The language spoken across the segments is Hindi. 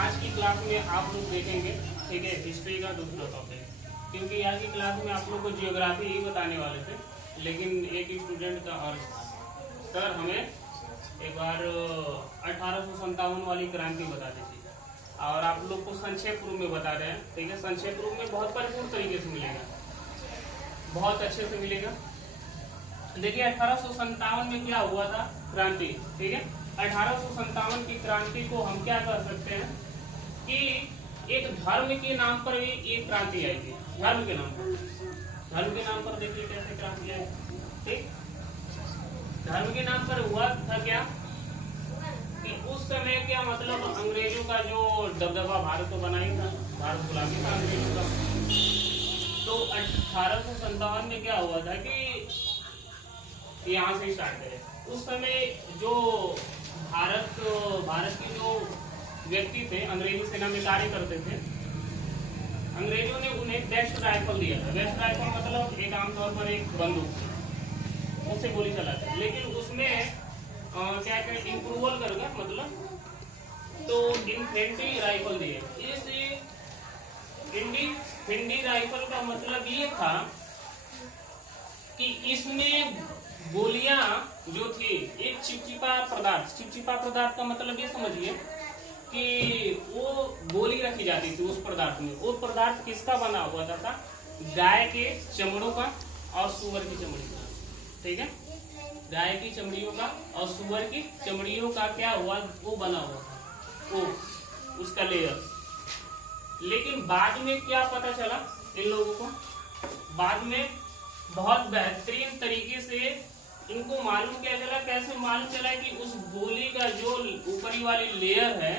आज की क्लास में आप लोग देखेंगे, ठीक है, हिस्ट्री का दूसरा टॉपिक, क्योंकि आज की क्लास में आप लोग को जियोग्राफी ही बताने वाले थे, लेकिन एक स्टूडेंट का और सर हमें एक बार 1857 वाली क्रांति बता दीजिए, और आप लोग को संक्षेप रूप में बता रहे हैं, ठीक है। संक्षेप रूप में बहुत परिपूर्ण तरीके से मिलेगा, बहुत अच्छे से मिलेगा। देखिए 1857 में क्या हुआ था क्रांति, ठीक है। 1857 की क्रांति को हम क्या कर सकते हैं कि एक धर्म के नाम पर भी ये क्रांति आई थी। धर्म के नाम पर, धर्म के नाम पर देखिए कैसे क्रांति आई, ठीक। धर्म के नाम पर हुआ था क्या कि उस समय क्या मतलब अंग्रेजों का जो दबदबा भारत को बनाई था, भारत गुलामी था अंग्रेजों का। तो 1857 में क्या हुआ था कि यहाँ से स्टार्ट करें। उस समय जो भारत के जो व्यक्ति थे अंग्रेजी सेना में कार्य करते थे, अंग्रेजों ने उन्हें वेस्ट राइफल दिया था। वेस्ट राइफल मतलब एक आमतौर पर एक बंदूक, उससे गोली चलाते, लेकिन उसमें क्या करें इम्प्रूवल करके मतलब तो इन्फेंट्री राइफल दिए। इस इन्फेंट्री राइफल का मतलब ये था कि इसमें गोलियां जो थी एक चिपचिपा पदार्थ का मतलब ये समझिए कि वो गोली रखी जाती थी उस पदार्थ में। वो पदार्थ किसका बना हुआ था? गाय के चमड़ों का और सुअर की चमड़ी का, ठीक है। गाय की चमड़ियों का और सुअर की चमड़ियों का क्या हुआ, वो बना हुआ था, वो उसका लेयर। लेकिन बाद में क्या पता चला इन लोगों को, बाद में बहुत बेहतरीन तरीके से इनको मालूम क्या चला, कैसे मालूम चला कि उस गोली का जो ऊपरी वाली लेयर है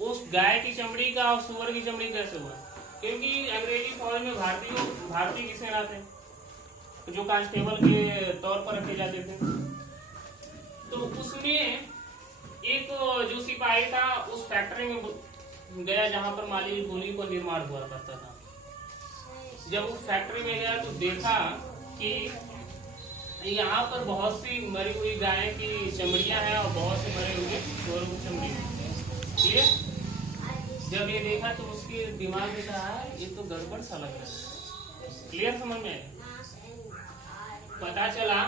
उस गाय की चमड़ी का और सुअर की चमड़ी कैसे हुआ। क्योंकि अंग्रेजी फौज में भारतीय की सेना थे जो कांस्टेबल के तौर पर रखे जाते थे। तो उसमें एक जो सिपाही था उस फैक्ट्री में गया जहां पर माली गोली को निर्माण हुआ करता था। जब उस फैक्ट्री में गया तो देखा कि यहाँ पर बहुत सी मरी हुई गाय की चमड़ियां हैं और बहुत से मरे हुए सुअर की चमड़ी, ठीक है। जब ये देखा तो उसके दिमाग में कहा ये तो गड़बड़ सा लग रहा है। क्लियर समझ में? पता चला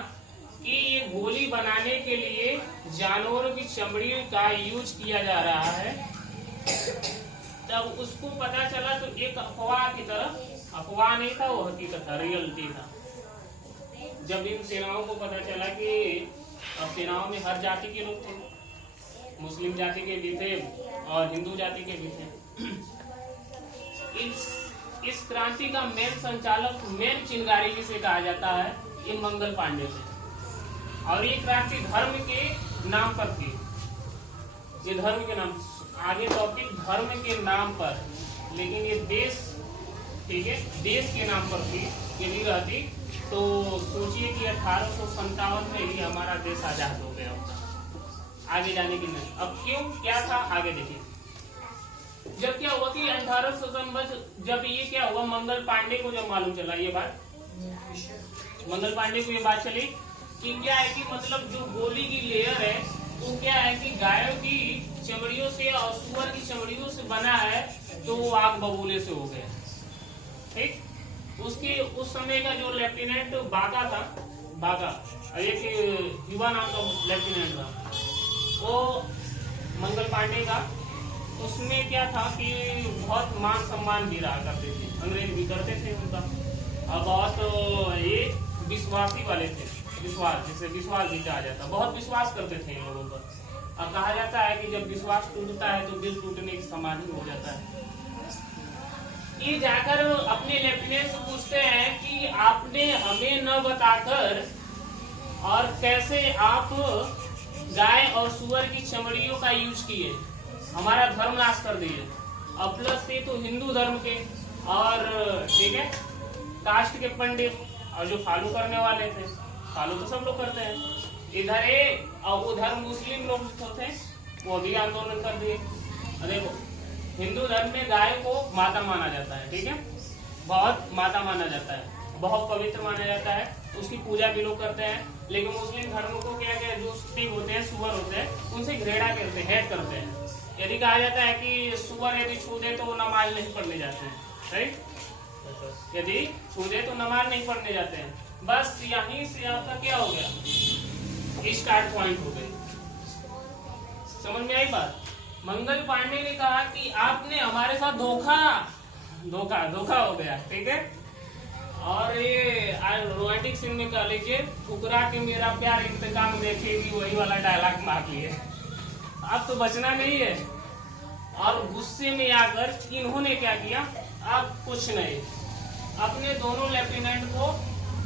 कि ये गोली बनाने के लिए जानवरों की चमड़ी का यूज किया जा रहा है। तब उसको पता चला तो एक अफवाह की तरफ, अफवाह नहीं था वो हकीकत था, रियलिटी था। जब इन सेनाओं को पता चला कि अब सेनाओं में हर जाति के लोग थे, मुस्लिम जाति के भी थे और हिंदू जाति के भी थे। इस क्रांति का मेन संचालक, मेन चिंगारी जिसे कहा जाता है, ये मंगल पांडे थे। और ये क्रांति धर्म के नाम पर थी, ये धर्म के नाम, आगे टॉपिक धर्म के नाम पर, लेकिन ये देश, ठीक है, देश के नाम पर थी। यदि रहती तो सोचिए कि 1857 में ही हमारा देश आजाद हो गया होता, आगे जाने की नहीं। अब क्यों, क्या था, आगे देखिए। जब क्या हुआ कि 1857 जब ये क्या हुआ, मंगल पांडे को जब मालूम चला ये बात, मंगल पांडे को ये बात चली कि क्या है कि मतलब जो गोली की लेयर है वो क्या है कि गायों की चमड़ियों से और सुअर की चमड़ियों से बना है, तो वो आग बबूले से हो गया, ठीक। उसकी उस समय का जो लेफ्टिनेंट बागा एक युवा नाम का लेफ्टिनेंट था, वो मंगल पांडे का, उसमें क्या था कि बहुत मान सम्मान भी रहा करते थे, अंग्रेज भी करते थे उनका, और बहुत ये विश्वासी वाले थे, विश्वास जिसे विश्वास भी कहा जाता, बहुत विश्वास करते थे इन लोगों पर। अब कहा जाता है कि जब विश्वास टूटता है तो दिल टूटने के समान ही हो जाता है। ये जाकर अपने लेफ्टिनेंट से पूछते हैं कि आपने हमें न बताकर और कैसे आप गाय और सुअर की चमड़ियों का यूज किए, हमारा धर्म नाश कर दिए। और प्लस ये तो हिंदू धर्म के और, ठीक है, कास्ट के पंडित और जो फॉलो करने वाले थे, फॉलो तो सब लोग करते हैं, इधर एक और उधर मुस्लिम लोग थे, वो भी आंदोलन कर दिए। देखो हिंदू धर्म में गाय को माता माना जाता है, ठीक है, बहुत माता माना जाता है, बहुत पवित्र माना जाता है, उसकी पूजा भी लोग करते हैं। लेकिन मुस्लिम धर्म को क्या क्या जो स्त्री होते हैं, सुअर होते हैं, उनसे घृणा करते हैं, हेट करते हैं। यदि यदि कहा जाता है कि सुअर यदि छू दे तो वो नमाज नहीं पढ़ने जाते हैं, राइट? यदि छू दे तो नमाज नहीं पढ़ने जाते हैं। बस यहीं से आपका क्या हो गया, स्टार्ट पॉइंट हो गई। समझ में आई बात? मंगल पांडे ने कहा कि आपने हमारे साथ धोखा हो गया, ठीक है। और ये रोमांटिक सीन में कह लीजिए, ठुकरा के मेरा प्यार इंतकाम देखेगी, वही वाला डायलॉग मार लिए। अब तो बचना नहीं है। और गुस्से में आकर इन्होंने क्या किया, अब कुछ नहीं, अपने दोनों लेफ्टिनेंट को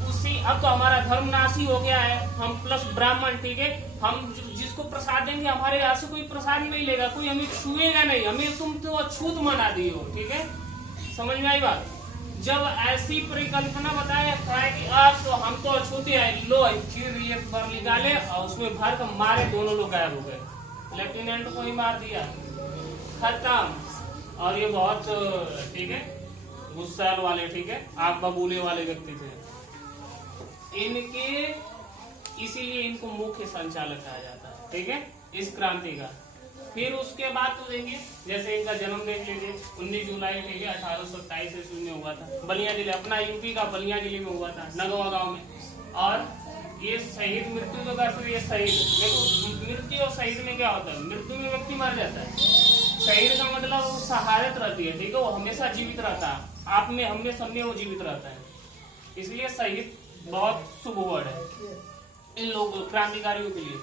उसी, अब तो हमारा धर्म नाशी हो गया है, हम प्लस ब्राह्मण, ठीक है, हम जिसको प्रसाद देंगे हमारे यहाँ से कोई प्रसाद नहीं लेगा, कोई हमें छुएगा नहीं, हमें तुम तो अछूत मना दिए हो, ठीक है। समझ में आई बात? जब ऐसी परिकल्पना बताया है कि अब तो हम तो अछूते हैं, लो फिर एक बार निकाले और उसमें भर कर मारे, दोनों लोग गायब हो गए, लेफ्टिनेंट को ही मार दिया, खत्म। और ये बहुत, ठीक है, गुस्साल वाले, ठीक है, आग बबूले वाले व्यक्ति थे इनके, इसीलिए इनको मुख्य संचालक कहा जाता है, ठीक है, इस क्रांति का। फिर उसके बाद तो देखिए, जैसे इनका जन्म देख लीजिए, 19 जुलाई, ठीक है, 1827 ईस्वी में हुआ था, बलिया जिले, अपना यूपी का बलिया जिले में हुआ था, नगवा गांव में। और ये शहीद, मृत्यु जो करते थे ये शहीद, देखो मृत्यु और शहीद में क्या होता है, मृत्यु में व्यक्ति मर जाता है, शहीद का मतलब वो सहारत रहती है, ठीक है, वो हमेशा जीवित रहता है, आप में हमें सब में वो जीवित रहता है, इसलिए शहीद बहुत शुभ वर्ड है इन लोगों, क्रांतिकारियों के लिए।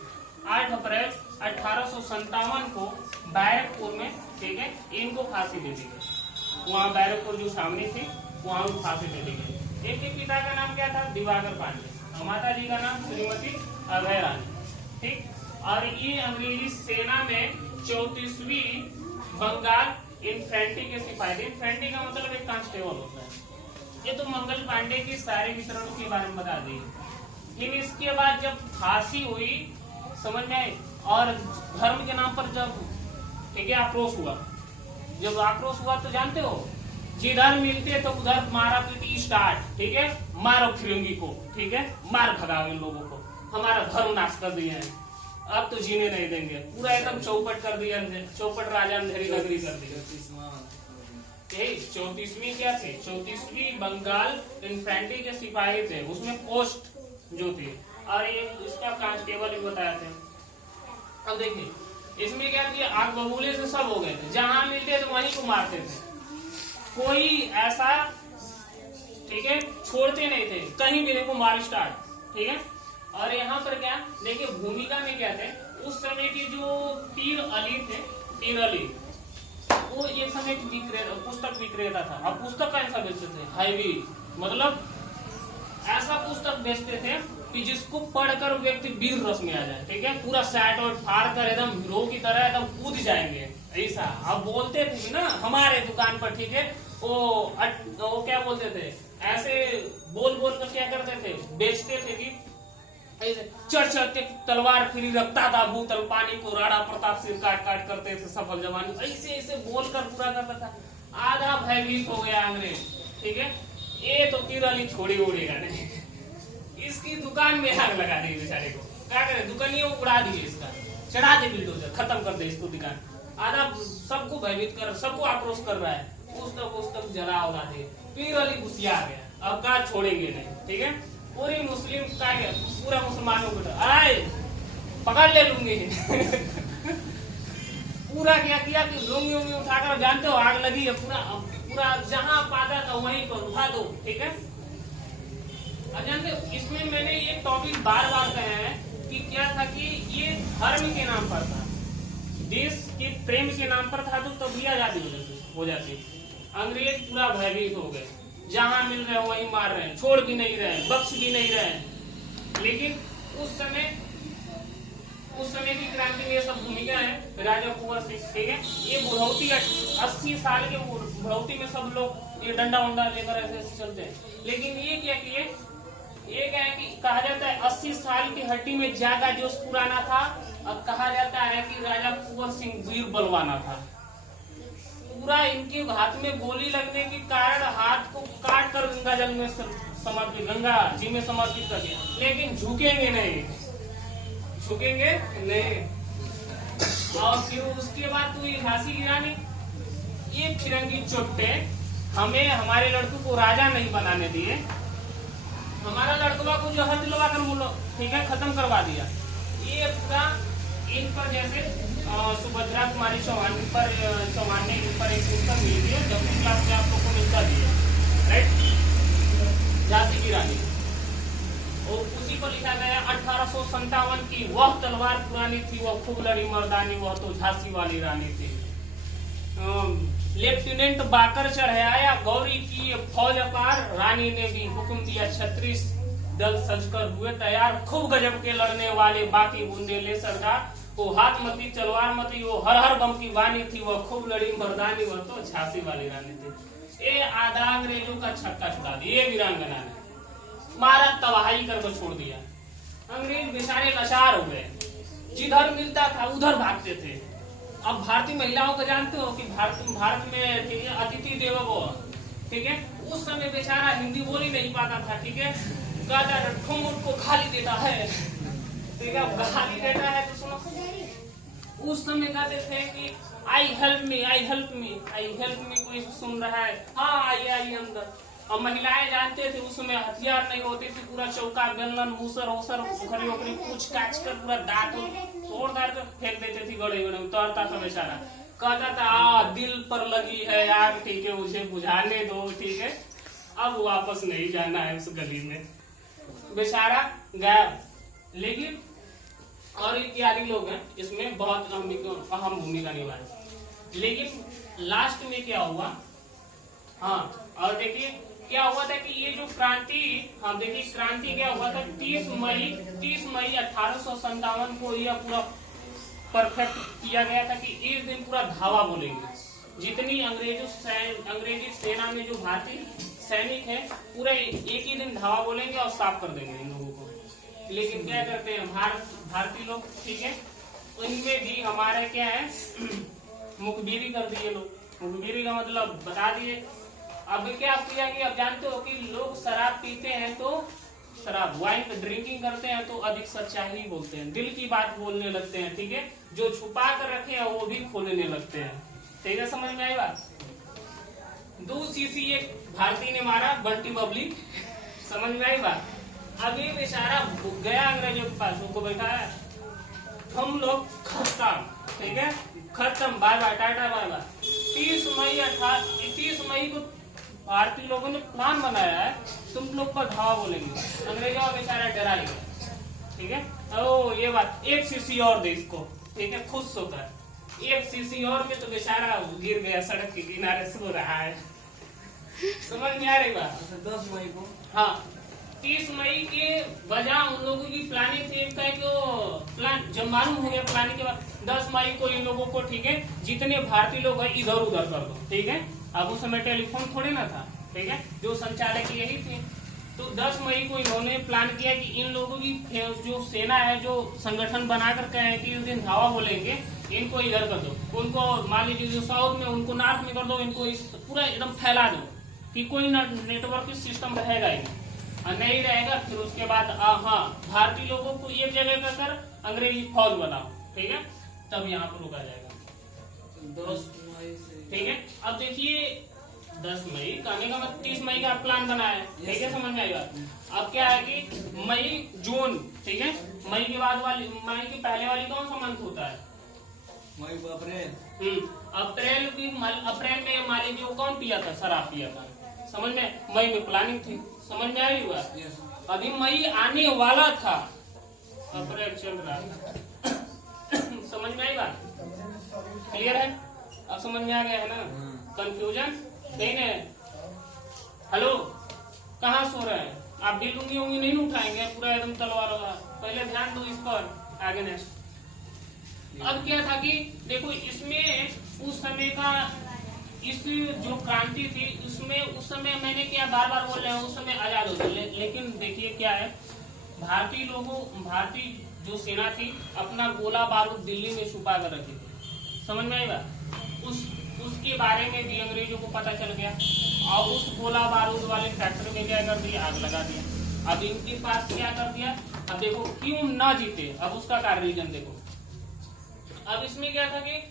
8 अप्रैल 1857 को बैरकपुर में, ठीक है, इनको फांसी दे दी गई। वहाँ बैरकपुर जो सामने थी वहाँ उनको फांसी दे दी गई। इनके पिता का नाम क्या था, दिवाकर पांडे, और माता जी का नाम श्रीमती अभय रानी, ठीक। और ये अंग्रेजी सेना में 34वीं बंगाल इन्फेंट्री के सिपाही थे। इन्फेंट्री का मतलब एक कांस्टेबल होता है। ये तो मंगल पांडे की सारे वितरणों के बारे में बता दी। फिर इसके बाद जब फांसी हुई, समझ में आए, और धर्म के नाम पर जब, ठीक है, आक्रोश हुआ, जब आक्रोश हुआ तो जानते हो, जिधर मिलते तो उधर मारा पीटी स्टार्ट, ठीक है, मारो फिरंगी को, ठीक है, मार भगाओ इन लोगों को, हमारा धर्म नाश कर दिया है, अब तो जीने नहीं देंगे, पूरा एकदम चौपट कर दिया, चौपट राजा अंधेरी नगरी कर दिया। 34वीं क्या थे, 34वीं बंगाल इन्फेंट्री के सिपाही थे, उसमें पोस्ट जो थी, और ये इसका कांस्टेबल भी बताया थे। अब देखिए इसमें क्या किया, आग बबूले से सब हो गए थे, जहां मिलते तो वहीं को मारते थे, कोई ऐसा, ठीक है, छोड़ते नहीं थे, कहीं भी देखो मार स्टार्ट, ठीक है। और यहाँ पर क्या देखिए, भूमिका में क्या थे, उस समय की जो पीर अली थे, पीर अली वो एक समय पुस्तक विक्रेता था। अब पुस्तक कैसा बेचते थे, हैवी, मतलब ऐसा पुस्तक बेचते थे कि जिसको पढ़कर व्यक्ति वीर रस में आ जाए, ठीक है, पूरा सैट और फाड़ कर एकदम हीरो की तरह एकदम कूद जाएंगे, ऐसा। अब बोलते थे ना हमारे दुकान पर, ठीक है, वो क्या बोलते थे, ऐसे बोल बोल कर क्या करते थे, बेचते थे कि चढ़ चढ़ के तलवार फिर रखता था, भूतल पानी को राणा प्रताप सिंह काट काट करते थे, सफल जवानी, ऐसे ऐसे बोल कर पूरा करता था। आधा भयभीत हो गया अंग्रेज, ठीक है, ये तो पीर अली छोड़ी उड़ेगा नहीं, इसकी दुकान में आग लगा दी बेचारे को, क्या करे, दुकानियों को उड़ा दिए, इसका चढ़ा दे बिल्डोजर, खत्म कर दे इसको दुकान, आधा सबको भयभीत कर, सबको आक्रोश कर रहा है, पुस्तक जला उड़ा दे, पीर अली गुस्सिया आ गया, अब का छोड़ेंगे नहीं, ठीक है, पूरी मुस्लिम का पूरा मुसलमानों को आए पकड़ ले लूंगी पूरा क्या किया कि लूंगी उंगी उठाकर, जानते हो आग लगी है, पूरा जहां पाता था वहीं पर उठा दो, ठीक है। अब जानते हो इसमें मैंने ये टॉपिक बार बार कहा है कि क्या था कि ये धर्म के नाम पर था, देश के प्रेम के नाम पर था, तो तभी आजादी हो जाती। अंग्रेज पूरा भयभीत हो गए, जहां मिल रहे हो वहीं मार रहे हैं, छोड़ भी नहीं रहे, बख्श भी नहीं रहे। लेकिन उस समय की क्रांति में ये सब भूमिका है राजा कुंवर सिंह, ठीक है, ये बुढ़ौती 80 साल के बुढ़ौती में सब लोग ये डंडा वंडा लेकर ऐसे चलते हैं। लेकिन ये क्या किए, ये क्या है कि कहा जाता है 80 साल की हड्डी में ज्यादा जोश पुराना था। अब कहा जाता है कि राजा कुंवर सिंह वीर बलवाना था, पूरा इनके हाथ में गोली लगने के कारण हाथ को काट कर गंगा जल में समर्पित, गंगा जी में समर्पित कर दिया, लेकिन झुकेंगे नहीं, झुकेंगे नहीं। और फिर उसके बाद तू झांसी की रानी, ये फिरंगी चुट्टे हमें हमारे लड़कों को राजा नहीं बनाने दिए, हमारा लड़कवा को जो है दिलवा कर बोलो ठीक है खत्म करवा दिया। ये पूरा इन पर जैसे सुभद्रा कुमारी चौहान ने इन पर एक पुस्तक मिली है, 10वीं क्लास में आप लोग को मिलता भी है, राइट, झांसी की रानी। और उसी को लिखा गया 1857 की वह तलवार पुरानी थी, वह खूब लड़ी मर्दानी, वह तो झांसी वाली रानी थी। लेफ्टिनेंट बाकर चढ़ाया गौरी की फौज अपार, रानी ने भी हुक्म दिया 36 दल सजकर हुए तैयार, खूब गजब के लड़ने वाले बाकी बुंदेले सरदार, वो हाथ मती तलवार मती, वो हर हर बम की वानी थी, वह खूब लड़ी मर्दानी, वह तो झांसी वाली रानी थी। ये आधा अंग्रेजों का छक्का छुड़ा दिया, ये वीरांगना ने मारा तबाही कर छोड़ दिया। अंग्रेज बेचारे लाचार हो गए, जिधर मिलता था उधर भागते थे। अब भारतीय महिलाओं को जानते हो कि भारत में ठीक है अतिथि देवो भव, ठीक है, उस समय बेचारा हिंदी बोल ही नहीं पाता था, ठीक है, कहता था ठुमुर को गाली देता है, ठीक है, गाली देता है तो सुनो, उस समय कहते थे कि I help me I help me I help me, कोई सुन रहा है, हाँ आइए आइए अंदर। और महिलाएं जानते थे उसमें हथियार नहीं होते थे, पूरा चौका बेलन मूसर ओसर उखरी उखरी कुछ काच कर पूरा दांत तोड़ दार कर फेंक देते थे, गड़े गड़े उतरता था बेचारा, कहता था दिल पर लगी है आग, ठीक है मुझे बुझाने दो, ठीक है, अब वापस नहीं जाना है उस गली में, बेचारा गया। लेकिन और इत्यादि लोग हैं इसमें बहुत अहम भूमिका निभाई। लेकिन लास्ट में क्या हुआ, हाँ, और देखिए क्या हुआ था कि ये जो क्रांति, हाँ देखिए क्रांति क्या हुआ था, 30 मई 1857 को यह पूरा परफेक्ट किया गया था कि इस दिन पूरा धावा बोलेंगे, जितनी अंग्रेजी सेना में जो भारतीय सैनिक है पूरा एक ही दिन धावा बोलेंगे और साफ कर देंगे इन लोगों को। लेकिन क्या करते हैं भारतीय लोग, ठीक है, उनमें भी हमारे क्या है मुखबिरी कर दिए लोग। मुखबिरी का मतलब बता दिए। अब क्या किया कि अब जानते हो कि लोग शराब पीते हैं तो शराब वाइन ड्रिंकिंग करते हैं तो अधिक सच्चाई बोलते हैं, दिल की बात बोलने लगते हैं, ठीक है, जो छुपा कर रखे हैं वो भी खोलने लगते हैं, ठीक है, समझ में आई बात। 2 सीसी एक भारतीय ने मारा बंटी बबली, समझ में आई बात। अभी बेचारा गया अंग्रेजों के पास, उनको बैठाया, हम लोग खत्म, ठीक है, खत्म, bye bye tata bye bye. 30 मई को भारतीय लोगों ने प्लान बनाया है तुम लोग पर धावा बोलेंगे, अंग्रेजों बेचारा डरा गया, ठीक है। ओ ये बात, 1 सीसी और दे इसको, ठीक है, खुश होकर 1 सीसी और में तो बेचारा गिर गया, सड़क के किनारे सो रहा है, समझ में आ रही बात। 10 मई को, हाँ 30 मई के बजाय उन लोगों की प्लानिंग थी प्लान जब मालूम हो गया प्लानिंग के बाद 10 मई को इन लोगों को, ठीक है, जितने भारतीय लोग हैं इधर उधर कर दो, ठीक है। अब उस समय टेलीफोन थोड़े ना था, ठीक है, जो संचालक यही थे। तो 10 मई को इन्होंने प्लान किया कि इन लोगों की जो सेना है, जो संगठन बना कर कहे कि इस दिन धावा बोलेंगे, इनको इधर कर दो, उनको मान लीजिए जो साउथ में उनको नॉर्थ में कर दो, इनको इस पूरा एकदम फैला दो कि कोई नेटवर्क सिस्टम रहेगा ही नहीं रहेगा। फिर उसके बाद हाँ भारतीय लोगों को एक जगह कर अंग्रेजी फौज बनाओ, ठीक है, तब यहाँ पर रुका जाएगा। 10 मई से, ठीक है। अब देखिए 10 मई कहने का मतलब 30 मई का प्लान बना है, ठीक है, समझ में आएगा। अब क्या है कि मई जून, ठीक है, मई के बाद वाली, मई की पहले वाली कौन सा मंथ होता है? मई अप्रैल। अप्रैल में मान लीजिए वो कौन पिया था, शराब पिया था, समझ में, मई में प्लानिंग थी, समझ में आई हुआ। अभी मई आने वाला था, अप्रैल चल रहा था समझ में आई बात, क्लियर है, अब समझ में आ गया है ना, कंफ्यूजन नहीं है। हेलो, कहाँ सो रहे हैं आप? भी लुंगी उंगी नहीं उठाएंगे, पूरा एकदम तलवार वाला, पहले ध्यान दो इस पर, आगे नेक्स्ट। अब क्या था कि देखो इसमें उस समय का, इस जो क्रांति थी उसमें उस समय मैंने क्या बार बार बोल रहे हैं, उस समय आजाद हो गए, लेकिन देखिए क्या है, भारतीय जो सेना थी अपना गोला बारूद दिल्ली में छुपा कर रखी थी, समझ में आएगा। उसके बारे में भी अंग्रेजों को पता चल गया और उस गोला बारूद वाले फैक्ट्री में क्या कर दिया, आग लगा दिया। अब इनके पास क्या कर दिया, अब देखो क्यों ना जीते, अब उसका कारण रीजन देखो। अब इसमें क्या था कि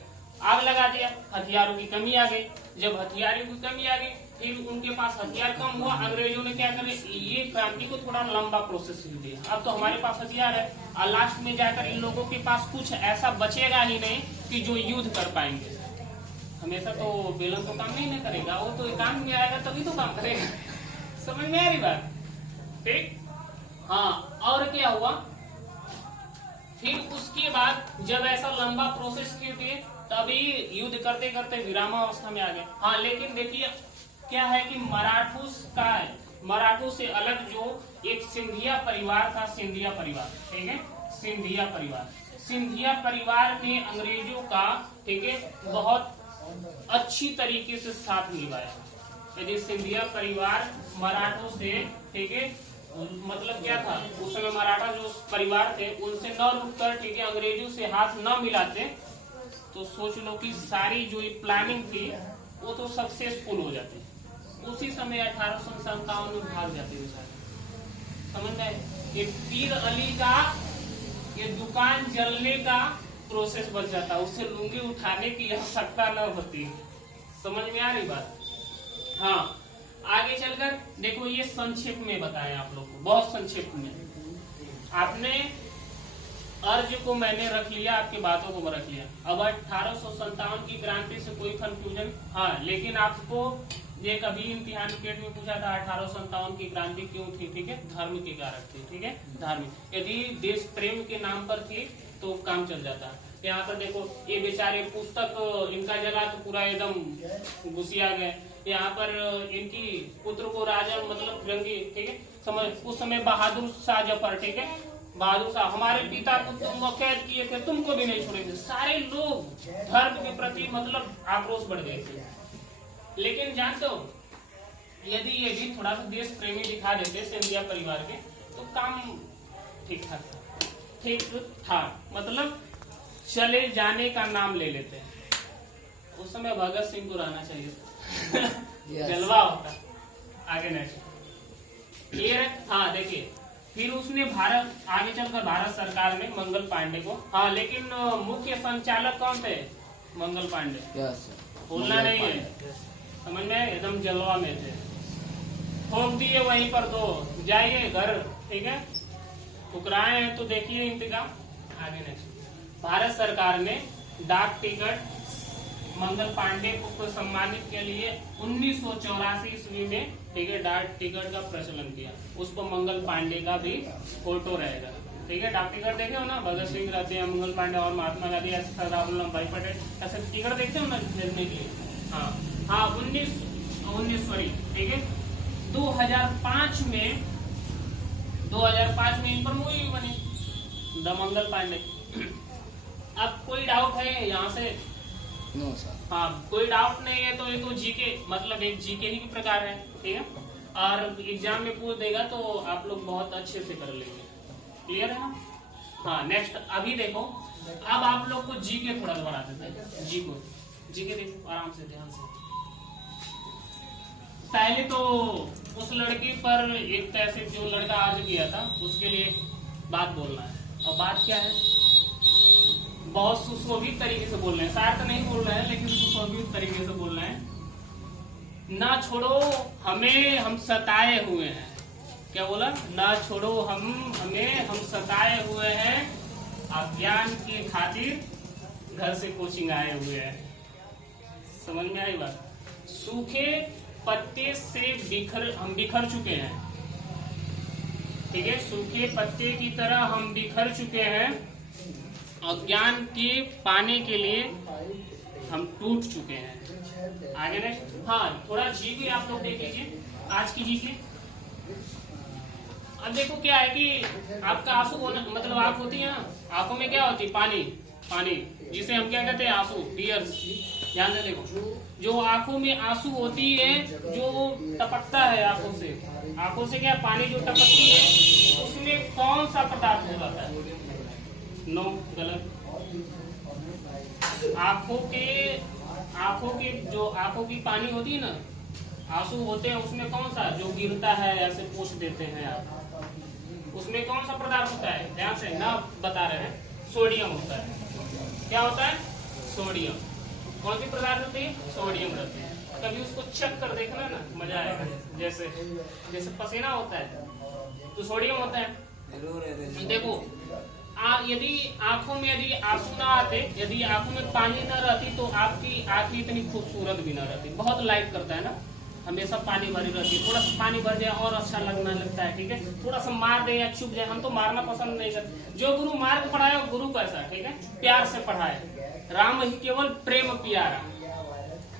आग लगा दिया, हथियारों की कमी आ गई। जब हथियारों की कमी आ गई, फिर उनके पास हथियार कम हुआ, अंग्रेजों ने क्या करे, ये क्रांति को थोड़ा लंबा प्रोसेस दिया। अब तो हमारे पास हथियार है, और लास्ट में जाकर इन लोगों के पास कुछ ऐसा बचेगा ही नहीं कि जो युद्ध कर पाएंगे। हमेशा तो बेलन तो काम नहीं करेगा, वो तो काम में आएगा तभी तो काम करेगा। समझ में आ रही बात? ठीक। हाँ, और क्या हुआ, फिर उसके बाद जब ऐसा लंबा प्रोसेस किए तभी युद्ध करते करते विरामावस्था में आ गए। हाँ, लेकिन देखिए क्या है कि मराठों से अलग जो एक सिंधिया परिवार था, सिंधिया परिवार, ठीक है, सिंधिया परिवार ने अंग्रेजों का, ठीक है, बहुत अच्छी तरीके से साथ निभाया। यदि सिंधिया परिवार मराठों से, ठीक है, मतलब क्या था, उस समय मराठा जो परिवार थे उनसे न रुककर, ठीक है, अंग्रेजों से हाथ न मिलाते तो सोच लो कि सारी जो प्लानिंग थी वो तो सक्सेसफुल हो जाती। उसी समय 1857 में भाग जाते हैं सारे। समझ में? ये पीर अली का ये दुकान जलने का प्रोसेस बच जाता, उससे लुंगी उठाने की आवश्यकता न होती। समझ में आ रही बात? हाँ, आगे चलकर देखो, ये संक्षेप में बताएं आप लोग को, बहुत संक्षेप में। आपने अर्ज को मैंने रख लिया, आपकी बातों को रख लिया। अब 1857 की क्रांति से कोई कंफ्यूजन? हाँ, लेकिन आपको ये कभी इम्तिहान पेट में पूछा था 1857 की क्रांति क्यों थी, ठीक है, धर्म के कारण थी, ठीक है, धार्मिक। यदि देश प्रेम के नाम पर थी तो काम चल जाता। यहाँ पर देखो, ये बेचारे पुस्तक इनका जगह तो पूरा एकदम घुसिया गए। यहाँ पर इनकी पुत्र को राजा, मतलब फिरंगी, ठीक है, समझ, उस समय बहादुर शाह जफर, ठीक है, बहादुर शाह, हमारे पिता को तुम कैद किए थे, तुमको भी नहीं छोड़ेंगे। सारे लोग धर्म के प्रति मतलब आक्रोश बढ़ गए थे। लेकिन जानते हो, यदि ये भी थोड़ा सा देश प्रेमी दिखा देते सिंधिया परिवार के तो काम ठीक था, मतलब चले जाने का नाम ले लेते हैं। उस समय भगत सिंह को रहना चाहिए जलवा होता। आगे नेक्स्ट ये, हाँ देखिए, फिर उसने आगे चलकर भारत सरकार ने मंगल पांडे को, हाँ, लेकिन मुख्य संचालक कौन थे? मंगल पांडे। बोलना नहीं है, समझ में? एकदम जलवा में थे। ठोक दिए वहीं पर, तो जाइए घर, ठीक है, ठुकराए हैं तो देखिए इंतजाम। आगे नेक्स्ट, भारत सरकार ने डाक टिकट मंगल पांडे को सम्मानित के लिए 1984 ईस्वी में, ठीक है, डाक टिकट का प्रचलन किया। उस पर मंगल पांडे का भी फोटो रहेगा, ठीक है। डाक टिकट देखे हो ना, भगत सिंह रहते हैं, मंगल पांडे और महात्मा गांधी, ऐसे सरदार वल्लभ भाई पटेल, ऐसे टिकट देखते हो ना भेजने के लिए। हाँ, 19 सॉरी, ठीक है, 2005 में इन पर मूवी बनी, द मंगल पांडे। अब कोई डाउट है यहाँ से? No sir. हाँ, कोई डाउट नहीं है तो ये तो जीके, मतलब एक जीके ही प्रकार है, ठीक है, और एग्जाम में पूछ देगा तो आप लोग बहुत अच्छे से कर लेंगे। क्लियर है ना? हाँ, नेक्स्ट अभी देखो, अब आप लोग को जीके थोड़ा सा बढ़ा देते हैं। जीके देखो आराम से, ध्यान से। पहले तो उस लड़की पर एक तरह से जो लड़का अर्ज किया था उसके लिए बात बोलना है, और बात क्या है, बहुत सुशोभित तरीके से बोल रहे हैं, सार्थ नहीं बोल रहे हैं लेकिन सुशोभित तरीके से बोल रहे हैं। ना छोड़ो हमें, हम सताए हुए हैं। क्या बोला? ना छोड़ो हमें, हम सताए हुए हैं, अज्ञान की खातिर घर से कोचिंग आए हुए हैं। समझ में आई बात? सूखे पत्ते से हम बिखर चुके हैं, ठीक है, सूखे पत्ते की तरह हम बिखर चुके हैं, अज्ञान के पाने के लिए हम टूट चुके हैं। आगे नेक्स्ट, हाँ, थोड़ा जीके आप लोग देख लीजिए, आज की जीके। अब देखो क्या है कि आपका आंसू मतलब आंख होती है ना, आंखों में क्या होती है? पानी, जिसे हम क्या कहते हैं? आंसू, टीयर्स। ध्यान से देखो, जो आंखों में आंसू होती है, जो टपकता है आंखों से क्या पानी जो टपकती है, उसमें कौन सा पदार्थ हो जाता है? नो, गलत। आंखों की पानी होती है ना, आंसू होते हैं, उसमें कौन सा जो गिरता है, ऐसे पोंछ देते हैं आप, उसमें कौन सा पदार्थ होता है? ध्यान से ना, बता रहे हैं, सोडियम होता है। क्या होता है? सोडियम। कौन सी पदार्थ होती है? सोडियम रहती है। कभी उसको चेक कर देखना ना, मजा आएगा। जैसे जैसे पसीना होता है तो सोडियम होता है। देखो यदि आंखों में यदि आंसू ना आते, यदि आंखों में पानी ना रहती तो आपकी आंखें इतनी खूबसूरत भी ना रहती। बहुत लाइट करता है ना, हमेशा पानी भरी रहती है। थोड़ा सा पानी भर जाए और अच्छा लगने लगता है, ठीक है। थोड़ा सा मार दे या छुप जाए, हम तो मारना पसंद नहीं करते। जो गुरु मार्ग पढ़ाए वो गुरु कैसा, ठीक है, प्यार से पढ़ाए। राम ही केवल प्रेम प्यारा।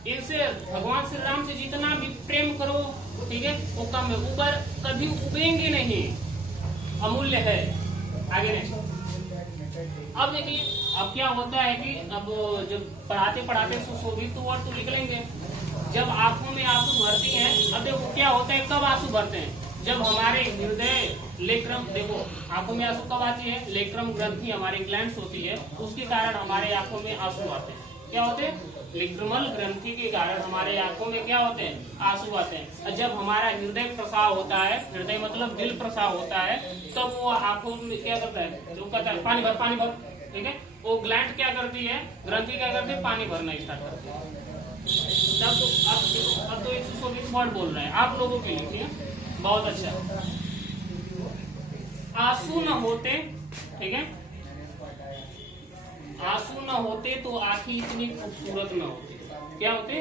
इनसे भगवान श्री राम से जितना भी प्रेम करो, ठीक है, वो कम है, ऊपर कभी उबेंगे नहीं, अमूल्य है। आगे नहीं। अब देखिए अब क्या होता है कि अब जब पढ़ाते पढ़ाते सुशोभित वर्ड तो निकलेंगे। जब आंखों में आंसू भरती हैं, अब देखो क्या होता है, कब आंसू भरते हैं? जब हमारे हृदय लेक्रम, देखो आंखों में आंसू कब आती है? लेक्रम ग्रंथि हमारी ग्लैंड्स होती है, उसके कारण हमारे आंखों में आंसू आते हैं। क्या होते हैं? लेक्रमल ग्रंथि के कारण हमारे आंखों में क्या होते हैं? आंसू आते हैं। और जब हमारा हृदय प्रसाव होता है, हृदय मतलब दिल प्रसाव होता है, तब वो आंखों में क्या करता है? जो कहता है पानी भर, पानी भर, ठीक है। वो ग्लैंड क्या करती है? ग्रंथि क्या करती है? पानी भरना स्टार्ट करती है। तब तो अब तो 124 वर्ड बोल रहे हैं आप लोगों के लिए, ठीक है, बहुत अच्छा। आंसू न होते, ठीक है, आंसू न होते तो आंखें इतनी खूबसूरत न होती। क्या होते?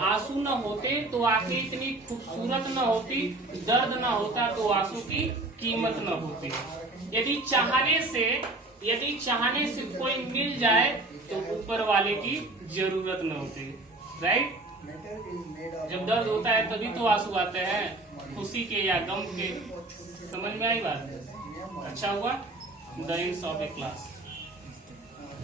आंसू न होते तो आंखें इतनी खूबसूरत न होती, दर्द न होता तो आंसू की कीमत न होती। यदि चाहने से कोई मिल जाए तो ऊपर वाले की जरूरत न होती। राइट? जब दर्द होता है तभी तो आंसू आते हैं, खुशी के या गम के। समझ में आई बात? अच्छा हुआ। The end of A class.